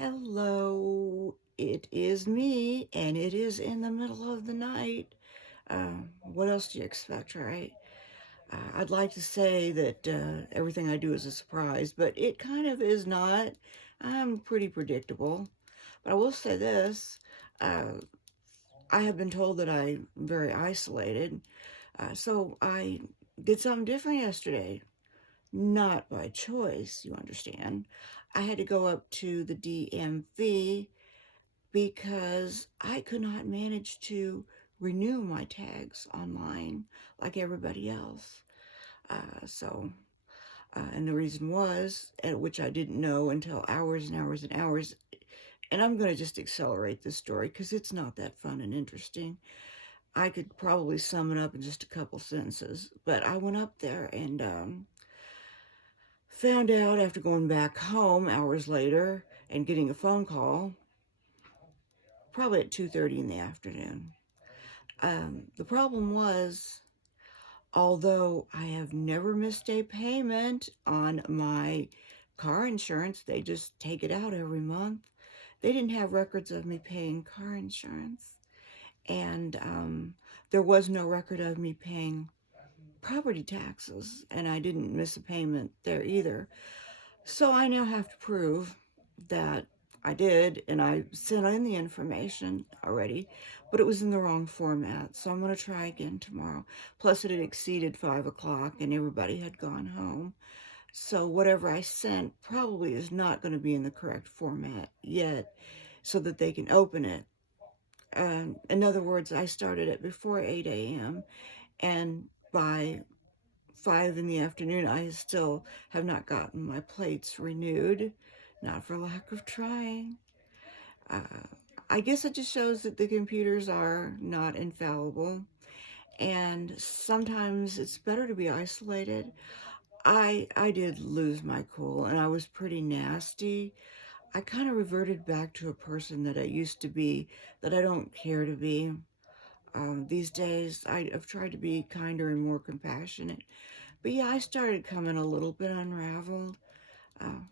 Hello, it is me, and it is in the middle of the night. What else do you expect, right? I'd like to say that everything I do is a surprise, but it kind of is not. I'm pretty predictable. But I will say this, uh, I have been told that I'm very isolated, so I did something different yesterday. Not by choice, you understand. I had to go up to the DMV because I could not manage to renew my tags online like everybody else. And the reason was, at which I didn't know until hours and hours and hours, and I'm going to just accelerate this story because it's not that fun and interesting. I could probably sum it up in just a couple sentences, but I went up there and found out after going back home hours later and getting a phone call, probably at 2:30 in the afternoon. The problem was, although I have never missed a payment on my car insurance, they just take it out every month. They didn't have records of me paying car insurance. And there was no record of me paying property taxes, and I didn't miss a payment there either. So I now have to prove that I did, and I sent in the information already, but it was in the wrong format. So I'm going to try again tomorrow. Plus, it had exceeded 5 o'clock, and everybody had gone home. So whatever I sent probably is not going to be in the correct format yet so that they can open it. In other words, I started it before 8 a.m. and by 5 in the afternoon, I still have not gotten my plates renewed, not for lack of trying. Uh, I guess it just shows that the computers are not infallible, and sometimes it's better to be isolated. I did lose my cool, and I was pretty nasty. I kind of reverted back to a person that I used to be, that I don't care to be. These days, I've tried to be kinder and more compassionate. But yeah, I started coming a little bit unraveled. Uh,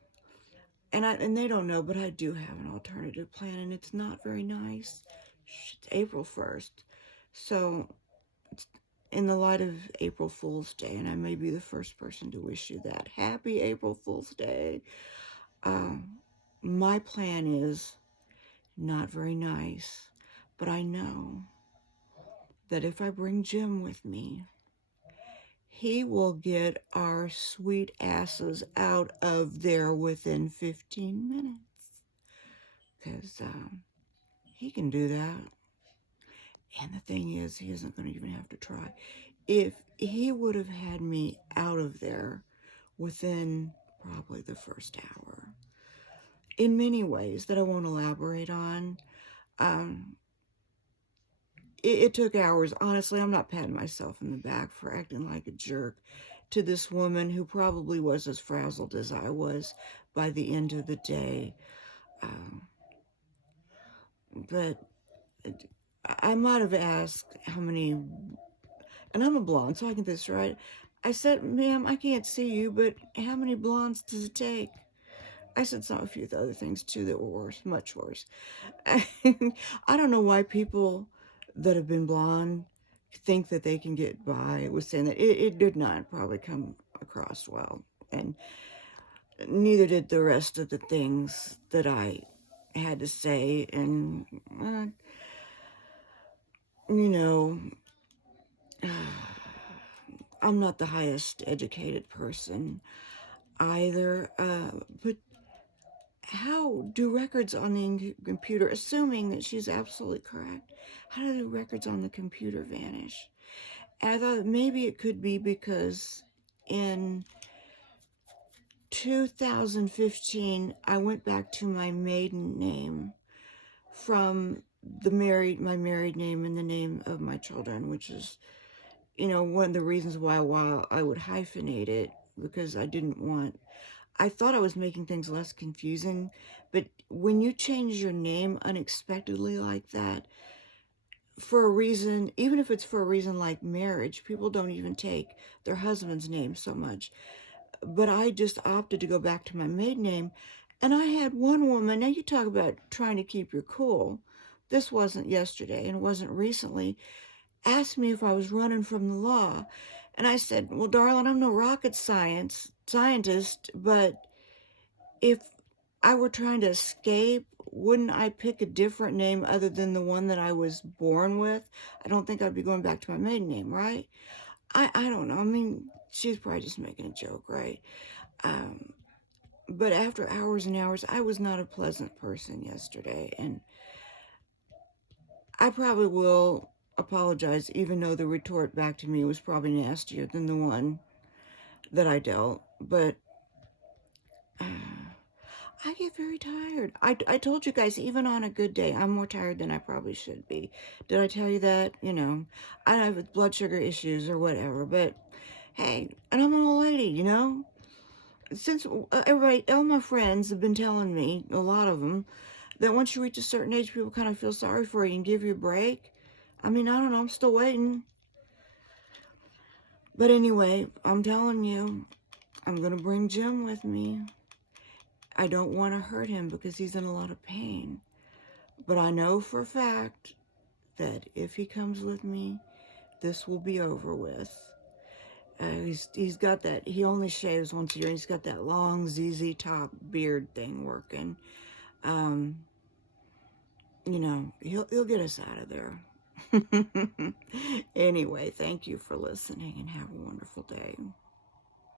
and they don't know, but I do have an alternative plan, and it's not very nice. It's April 1st. So, in the light of April Fool's Day, and I may be the first person to wish you that. Happy April Fool's Day. My plan is not very nice, but I know that if I bring Jim with me, he will get our sweet asses out of there within 15 minutes. Because he can do that. And the thing is, he isn't going to even have to try. If he would have had me out of there within probably the first hour, in many ways that I won't elaborate on, it took hours. Honestly, I'm not patting myself in the back for acting like a jerk to this woman who probably was as frazzled as I was by the end of the day. But I might have asked how many, and I'm a blonde, so I get this right. I said, ma'am, I can't see you, but how many blondes does it take? I said a few other things too that were worse, much worse. I don't know why people that have been blonde think that they can get by with saying that. It did not probably come across well, and neither did the rest of the things that I had to say. And you know, I'm not the highest educated person either, but how do records on the computer, assuming that she's absolutely correct, how do the records on the computer vanish? And I thought maybe it could be because in 2015, I went back to my maiden name from my married name and the name of my children, which is, one of the reasons why I would hyphenate it, because I thought I was making things less confusing, but when you change your name unexpectedly like that, for a reason, even if it's for a reason like marriage, people don't even take their husband's name so much. But I just opted to go back to my maiden name, And I had one woman, now you talk about trying to keep your cool. This wasn't yesterday and it wasn't recently, asked me if I was running from the law. And I said, well, darling, I'm no rocket scientist, but if I were trying to escape, wouldn't I pick a different name other than the one that I was born with? I don't think I'd be going back to my maiden name, right? I don't know. I mean, she's probably just making a joke, right? Um, but after hours and hours, I was not a pleasant person yesterday. And I probably will apologize, even though the retort back to me was probably nastier than the one that I dealt. But I get very tired. I told you guys, even on a good day, I'm more tired than I probably should be. Did I tell you that? You know, I have blood sugar issues or whatever, but hey, and I'm an old lady, you know? Since everybody, all my friends have been telling me, a lot of them, that once you reach a certain age, people kind of feel sorry for you and give you a break. I mean, I don't know, I'm still waiting. But anyway, I'm telling you, I'm going to bring Jim with me. I don't want to hurt him because he's in a lot of pain. But I know for a fact that if he comes with me, this will be over with. He's got that, he only shaves once a year. He's got that long ZZ top beard thing working. Um, you know, he'll get us out of there. Anyway, thank you for listening and have a wonderful day.